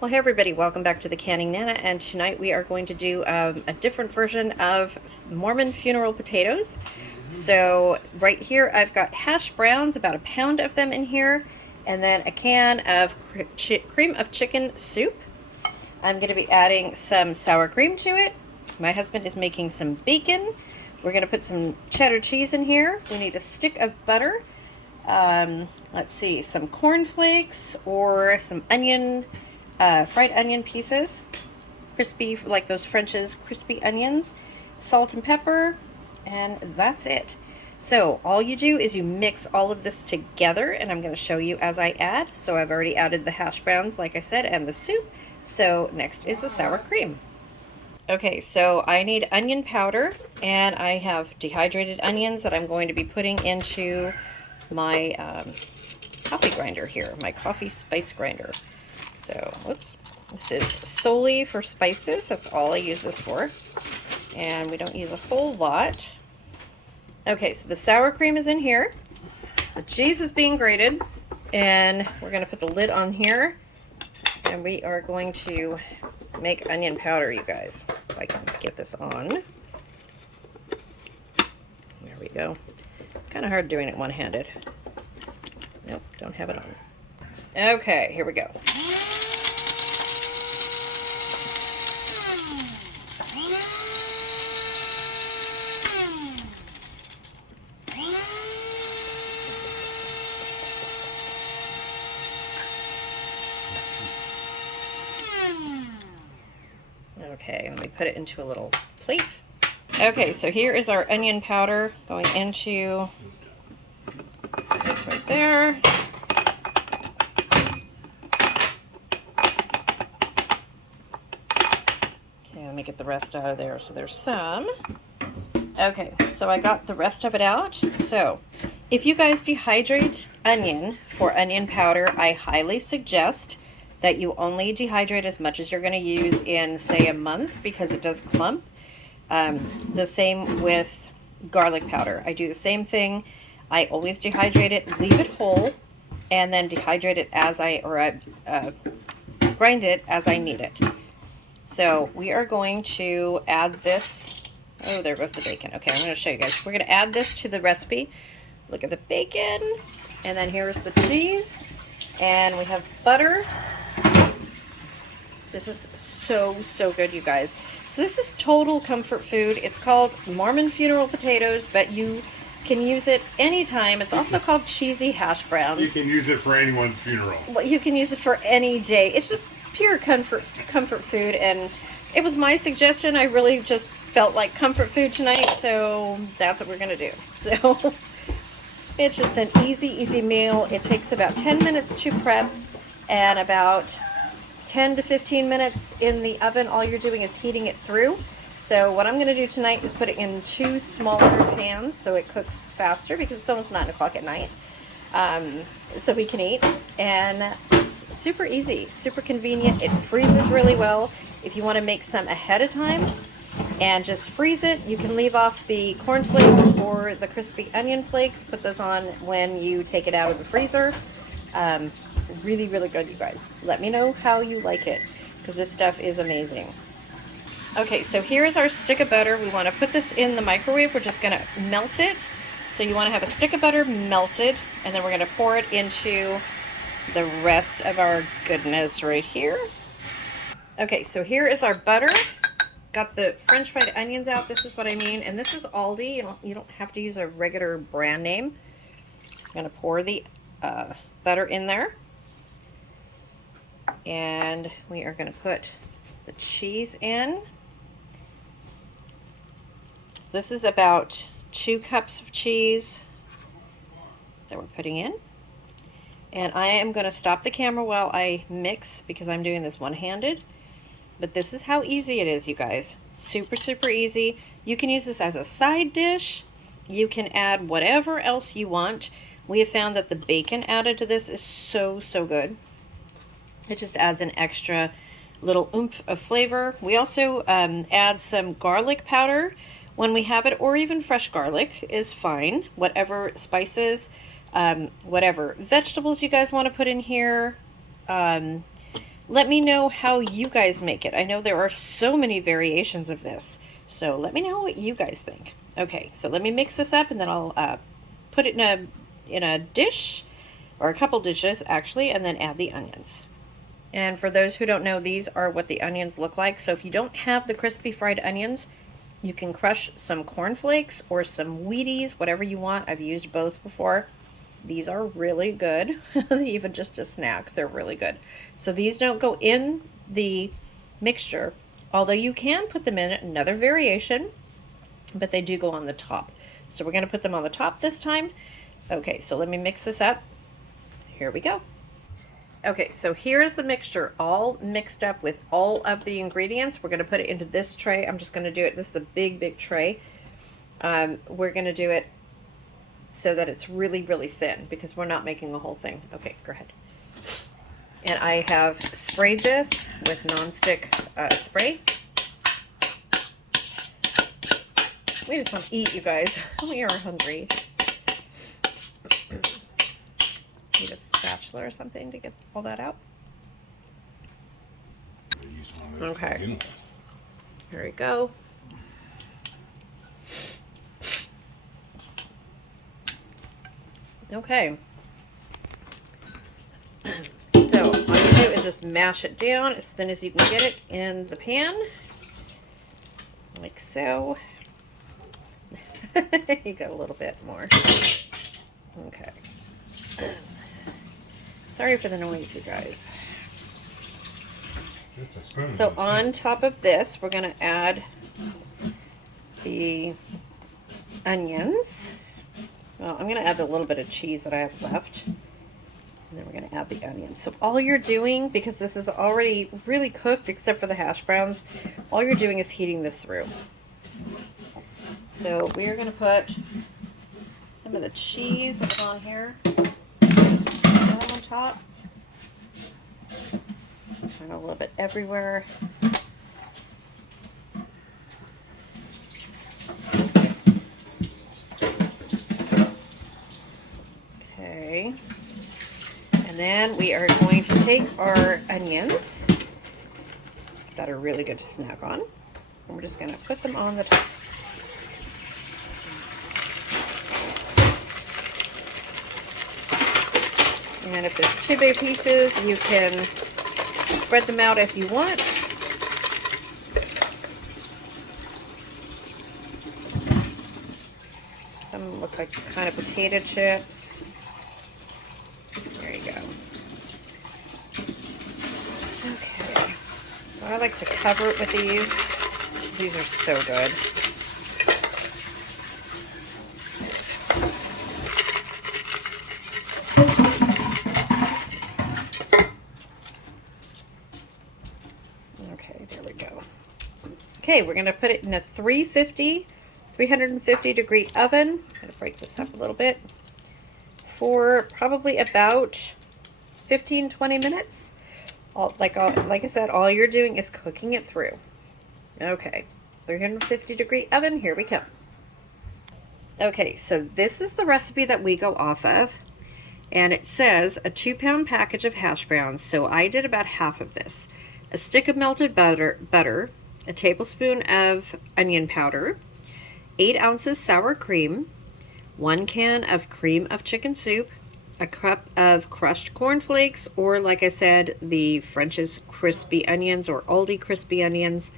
Well, hey everybody, welcome back to the Canning Nana, and tonight we are going to do a different version of Mormon funeral potatoes. So right here I've got hash browns, about a pound of them in here, and then a can of cream of chicken soup. I'm going to be adding some sour cream to it. My husband is making some bacon. We're going to put some cheddar cheese in here. We need a stick of butter. Let's see, some cornflakes or some onion, fried onion pieces, crispy, like those French's crispy onions, salt and pepper, and that's it. So all you do is you mix all of this together, and I'm going to show you as I add. So I've already added the hash browns, like I said, and the soup. So next is the sour cream. Okay, so I need onion powder, and I have dehydrated onions that I'm going to be putting into my coffee grinder here, my coffee spice grinder. So, whoops, this is solely for spices. That's all I use this for. And we don't use a whole lot. Okay, so the sour cream is in here. The cheese is being grated. And we're going to put the lid on here. And we are going to make onion powder, you guys. If I can get this on. There we go. It's kind of hard doing it one-handed. Nope, don't have it on. Okay, here we go. Okay, let me put it into a little plate. Okay, so here is our onion powder going into this right there. Okay, let me get the rest out of there. So there's some. Okay, so I got the rest of it out. So if you guys dehydrate onion for onion powder, I highly suggest that you only dehydrate as much as you're going to use in, say, a month, because it does clump. The same with garlic powder. I do the same thing. I always dehydrate it, leave it whole, and then dehydrate it as I grind it as I need it. So we are going to add this. Oh, there goes the bacon. Okay, I'm going to show you guys. We're going to add this to the recipe. Look at the bacon, and then here's the cheese, and we have butter. This is so good, you guys. So this is total comfort food. It's called Mormon funeral potatoes, but you can use it anytime. It's also called Cheezy Hashbrowns. You can use it for anyone's funeral. Well, you can use it for any day. It's just pure comfort food, and it was my suggestion. I really just felt like comfort food tonight, so that's what we're gonna do. So it's just an easy meal. It takes about 10 minutes to prep and about 10 to 15 minutes in the oven. All you're doing is heating it through. So what I'm going to do tonight is put it in 2 smaller pans so it cooks faster, because it's almost 9 o'clock at night. So we can eat. And it's super easy, super convenient. It freezes really well. If you want to make some ahead of time and just freeze it, you can leave off the corn flakes or the crispy onion flakes. Put those on when you take it out of the freezer. Really good, you guys. Let me know how you like it, because this stuff is amazing. Okay, so here's our stick of butter. We want to put this in the microwave. We're just going to melt it. So you want to have a stick of butter melted, and then we're going to pour it into the rest of our goodness right here. Okay, so here is our butter. Got the French fried onions out. This is what I mean. And this is Aldi. You don't have to use a regular brand name. I'm going to pour the butter in there. And we are going to put the cheese in. This is about 2 cups of cheese that we're putting in. And I am going to stop the camera while I mix, because I'm doing this one-handed. But this is how easy it is, you guys. Super easy. You can use this as a side dish. You can add whatever else you want. We have found that the bacon added to this is so good. It just adds an extra little oomph of flavor. We also add some garlic powder when we have it, or even fresh garlic is fine. Whatever spices, whatever vegetables you guys want to put in here. let me know how you guys make it. I know there are so many variations of this, so let me know what you guys think. Okay, so let me mix this up, and then I'll put it in a dish, or a couple dishes actually, and then add the onions. And for those who don't know, these are what the onions look like. So if you don't have the crispy fried onions, you can crush some cornflakes or some Wheaties, whatever you want. I've used both before. These are really good. Even just a snack, they're really good. So these don't go in the mixture, although you can put them in another variation, but they do go on the top. So we're going to put them on the top this time. Okay, so let me mix this up. Here we go. Okay, so here's the mixture all mixed up with all of the ingredients. We're going to put it into this tray. I'm just going to do it. This is a big tray. We're going to do it so that it's really thin, because we're not making the whole thing. Okay, go ahead. And I have sprayed this with nonstick spray. We just want to eat, you guys. We are hungry. Need a spatula or something to get all that out. Okay. Here we go. Okay. So all you do is just mash it down as thin as you can get it in the pan. Like so. You got a little bit more. Okay. Sorry for the noise, you guys. So on top of this, we're going to add the onions. Well, I'm going to add a little bit of cheese that I have left. And then we're going to add the onions. So all you're doing, because this is already really cooked except for the hash browns, all you're doing is heating this through. So we are going to put some of the cheese that's on here on top. And a little bit everywhere. Okay. And then we are going to take our onions that are really good to snack on, and we're just going to put them on the top. And if there's too big pieces, you can spread them out as you want. Some look like kind of potato chips. There you go. Okay. So I like to cover it with these. These are so good. Okay, we're going to put it in a 350 degree oven. I'm going to break this up a little bit for probably about 15-20 minutes. Like I said, all you're doing is cooking it through. Okay, 350 degree oven, here we come. Okay, so this is the recipe that we go off of, and it says a 2-pound package of hash browns, so I did about half of this. A stick of melted butter, a tablespoon of onion powder, 8 ounces sour cream, 1 can of cream of chicken soup, a cup of crushed cornflakes, or like I said, the French's crispy onions or Aldi crispy onions,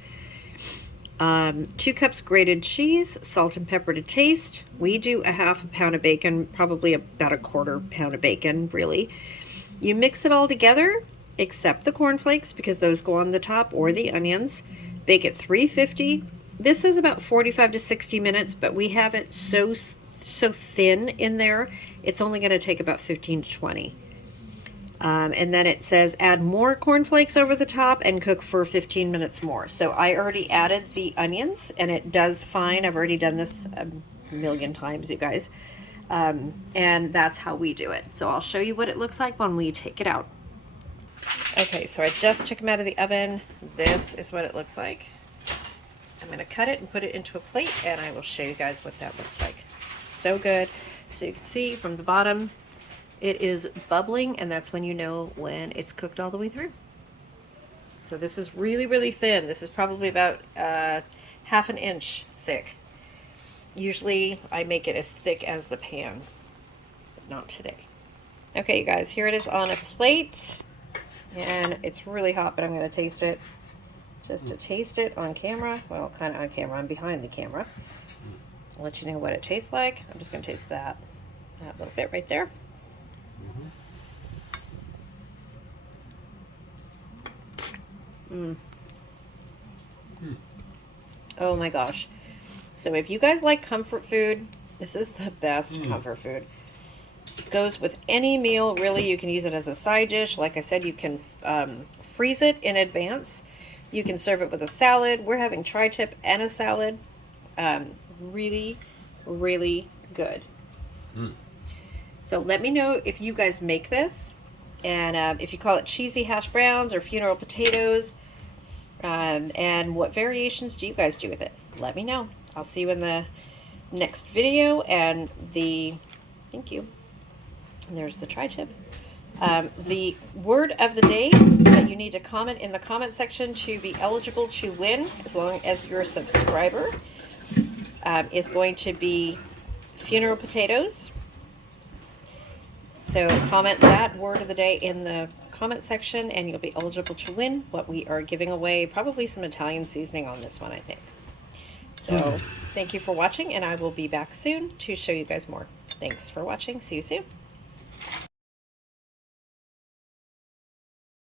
2 cups grated cheese, salt and pepper to taste. We do a half a pound of bacon, probably about a quarter pound of bacon, really. You mix it all together, except the cornflakes, because those go on the top, or the onions. Bake at 350. This is about 45 to 60 minutes, but we have it so thin in there, it's only going to take about 15 to 20. And then it says add more cornflakes over the top and cook for 15 minutes more. So I already added the onions, and it does fine. I've already done this a million times, you guys. And that's how we do it. So I'll show you what it looks like when we take it out. Okay, so I just took them out of the oven. This is what it looks like. I'm going to cut it and put it into a plate, and I will show you guys what that looks like. So good. So you can see from the bottom, it is bubbling, and that's when you know when it's cooked all the way through. So this is really, really thin. This is probably about half an inch thick. Usually I make it as thick as the pan, but not today. Okay, you guys, here it is on a plate. And it's really hot, but I'm going to taste it. Just to taste it on camera. Well, kind of on camera. I'm behind the camera. I'll let you know what it tastes like. I'm just going to taste that little bit right there. Oh my gosh. So if you guys like comfort food, this is the best comfort food. It goes with any meal, really. You can use it as a side dish. Like I said, you can freeze it in advance. You can serve it with a salad. We're having tri-tip and a salad. Really, really good. So let me know if you guys make this, and if you call it cheesy hash browns or funeral potatoes, and what variations do you guys do with it? Let me know. I'll see you in the next video. And thank you. And there's the tri-tip. The word of the day that you need to comment in the comment section to be eligible to win, as long as you're a subscriber, is going to be funeral potatoes. So comment that word of the day in the comment section and you'll be eligible to win what we are giving away. Probably some Italian seasoning on this one, I think. So thank you for watching, and I will be back soon to show you guys more. Thanks for watching. See you soon.